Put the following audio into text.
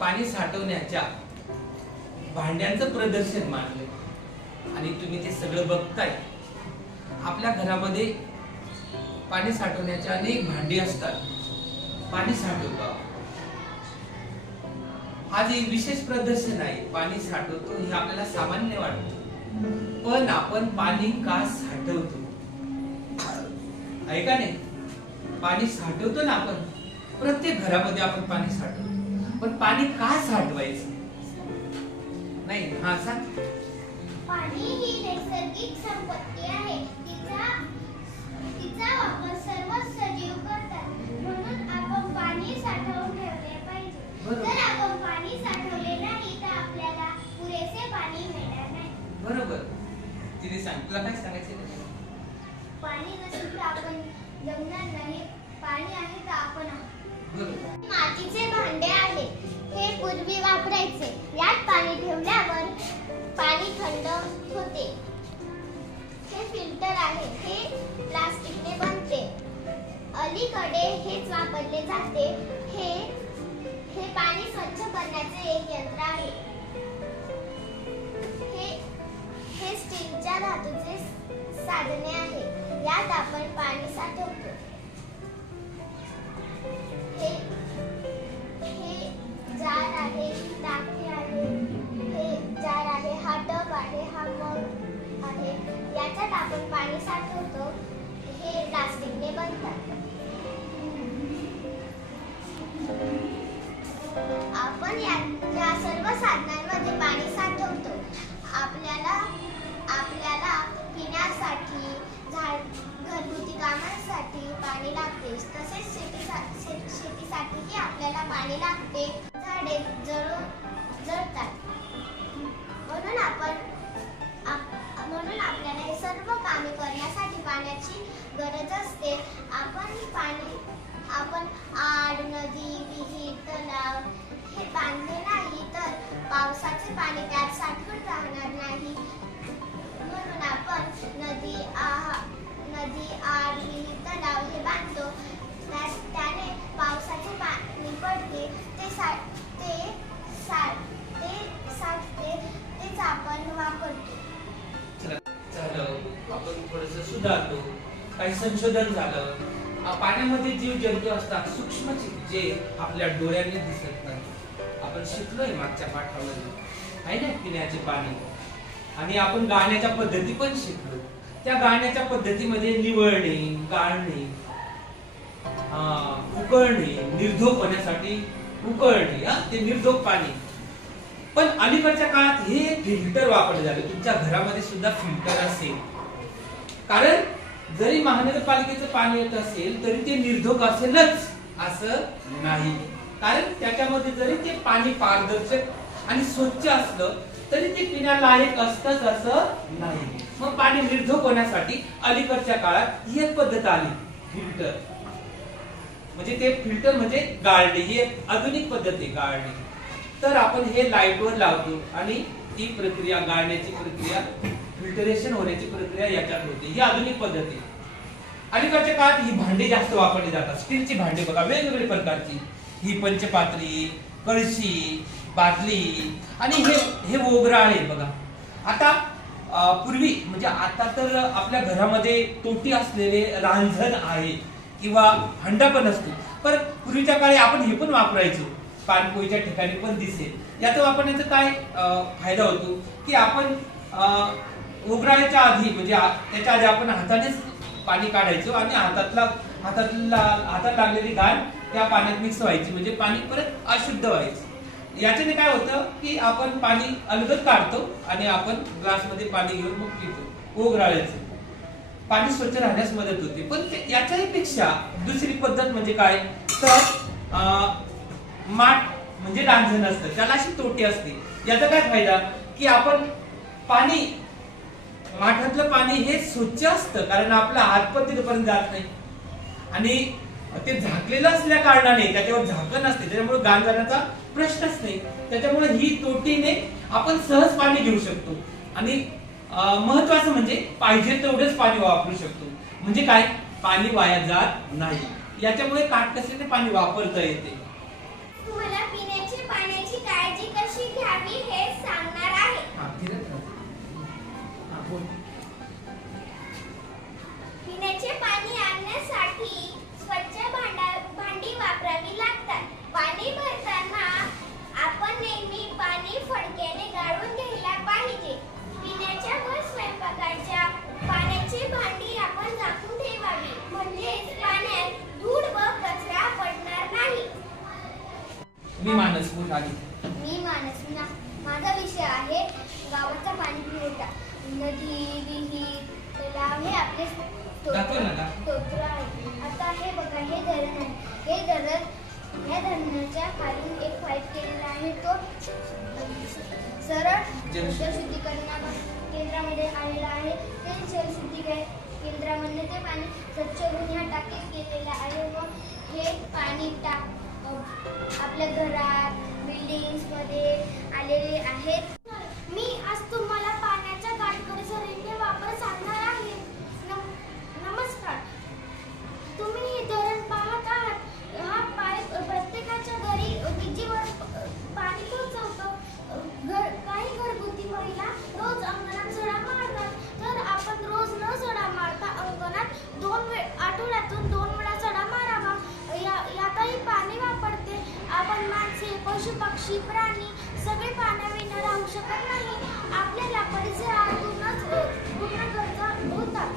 पाणी साठवण्याच्या भांड्यांचं प्रदर्शन मानले. आणि तुम्ही ते सगळं बघताय. आपल्या घरामध्ये पाणी साठवण्याचे अनेक भांडी असतात. पाणी साठवतो. आज एक विशेष प्रदर्शन आहे. पाणी साठवतो हे आपल्याला सामान्य वाटत. पण आपण पाणी का साठवतो? ऐका नाही? पाणी साठवतो ना आपण? प्रत्येक घरामध्ये आपण पाणी साठवतो. पण पाणी का साठवायचं? नाही हा सांग. पाणी ही नैसर्गिक संपत्ती आहे. तिचा तिचा वापर सर्व सजीव करतात. म्हणून आपण पाणी साठवून ठेवले पाहिजे. बरोबर. जर आपण पाणी साठवले नाही तर आपल्याला पुरेसे पाणी मिळणार नाही. बरोबर. तिने सांग. तुला काय सांगायचं पाणी नसेल तर आपण जगणार नाही. पाणी आहे तर आपण आहोत. मातीचे भांडे आहे. हे पूर्वी वापरायचे. यात पाणी ठेवल्यावर पाणी थंड होते. हे फिल्टर आहे. हे प्लास्टिकने बनते. अलीकडे हेच वापरले जाते. हे हे पाणी स्वच्छ करण्याचे एक यंत्र आहे. हे हे स्टीलच्या धातूचे साधने आहे. यात आपण पाणी साठवतो. पाणी साठवतो हे प्लास्टिकने बनतात. आपण या या सर्व साधनांमध्ये पाणी साठवतो. आपल्याला आपल्याला पिण्यासाठी झाड घरगुती कामांसाठी पाणी लागते. तसेच शेतीसा शेतीसाठीही आपल्याला पाणी लागते. झाडे जळून जळतात. म्हणून आपण म्हणून आपल्याला हे सर्व कामे करण्यासाठी पाण्याची गरज असते. आपण पाणी आपण आड नदी विहीर तलाव हे बांधले नाही तर पावसाचे पाणी त्यात साठवून राहणार नाही. म्हणून आपण सुधारतो काही संशोधन झालं पाण्यामध्ये जीव जंतू असतात सूक्ष्म जीव जे आपल्या डोळ्यांनी दिसत नाही. आपण शिकलोय मागच्या पाठामध्ये आहे ना पिण्याचे पाणी. आणि आपण गाण्याच्या पद्धती पण शिकलो. त्या गाण्याच्या पद्धतीमध्ये निवळणे गाळणे उकळणे निर्धोप होण्यासाठी उकळणे हा ते निर्धोप पाणी. पण अलीकडच्या काळात हे फिल्टर वापरले जाते तुमच्या घरामध्ये सुद्धा फिल्टर असेल. कारण जरी महानगरपालिकेचं पाणी येत असेल तरी ते निर्धोक असेलच असं नाही. कारण त्याच्यामध्ये जरी ते पाणी पारदर्शक आणि स्वच्छ असलं तरी ते पिण्यालायक असतच असं नाही. मग पाणी निर्धोक होण्यासाठी अलीकडच्या काळात ही एक पद्धत आली फिल्टर. म्हणजे ते फिल्टर म्हणजे गाळणे ही एक आधुनिक पद्धत आहे गाळणे. तर आपण हे लाईटवर लावतो आणि ती प्रक्रिया गाळण्याची प्रक्रिया फिल्टरेशन होण्याची प्रक्रिया याच्यात होते. ही आधुनिक पद्धती आहे. अलीकडच्या काळात ही भांडी जास्त वापरली जातात. स्टीलची भांडी बघा वेगवेगळ्या प्रकारची. ही पंचपात्री कळशी बादली आणि हे हे ओगराळे बघा. आता पूर्वी म्हणजे आता तर आपल्या घरामध्ये तोटी असलेले रांझण आहे किंवा हंडा पण असतो पण पूर्वीच्या काळी आपण हे पण वापरायचो. पानपोईच्या ठिकाणी पण दिसेल. याचा वापरण्याचा काय फायदा होतो? की आपण अं, उघडायच्या आधी म्हणजे आ- त्याच्या आधी आपण हातानेच पाणी काढायचो आणि हातातला हातातला हातात लागलेली घाण त्या पाण्यात मिक्स व्हायची म्हणजे पाणी परत अशुद्ध व्हायचं. याच्याने काय होतं की आपण पाणी अलगद काढतो आणि आपण ग्लासमध्ये पाणी घेऊन मग पितो ओघराळ्याचं पाणी स्वच्छ राहण्यास मदत होते. पण याच्याही पेक्षा दुसरी पद्धत म्हणजे काय? तर माठ म्हणजे रांजण असतं. त्याला अशी तोटी असते. याचा काय फायदा? की आपण पाणी माठातलं पाणी हे स्वच्छ असतं कारण आपला हात पण तिथपर्यंत जात नाही. आणि ते झाकलेलं असल्या कारणाने त्याच्यावर झाकण असते त्याच्यामुळे गाण जाण्याचा प्रश्नच नाही. त्याच्यामुळे ही तोटीने आपण सहज पाणी घेऊ शकतो. आणि महत्वाचं म्हणजे पाहिजे तेवढंच पाणी वापरू शकतो. म्हणजे काय? पाणी वाया जात नाही. याच्यामुळे काटकसरीने पाणी वापरता येते. तुम्हाला पिण्याची पाण्याची राहावी हे सांगणार आहे. पिण्याचे पाणी आणण्यासाठी स्वच्छ भांडा भांडी वापरावी लागतात. पाणी भरताना आपण नेहमी पाणी फडक्याने गाळून घ्यायला पाहिजे. पिण्याच्या व स्वयंपाकाच्या पाण्याची भांडी आपण झाकून ठेवावी. म्हणजेच पाण्यात धूळ व कचरा पडणार नाही. मी मानस बोल आधी मी मानसना माझा विषय आहे गावाचा पाणी पुरवठा नदी विहीर तलाव हे आपले. स्तोत्र. आहे. आता हे बघा हे धरण आहे. हे धरण या धरणाच्या खालून एक पाईप केलेला आहे. तो सरळ जलशुद्धी. जलशुद्धीकरणा केंद्रामध्ये आलेला आहे. ते जलशुद्धीकरण केंद्रामधून ते पाणी स्वच्छ होऊन ह्या टाकीत केलेलं आहे. व हे पाणी टाक आपल्या घरात बिल्डिंग्समध्ये आलेले आहेत. पक्षी प्राणी सगळे पाण्याविना राहू शकत नाही. आपल्याला परिसरातूनच पूर्ण गरजा होतात.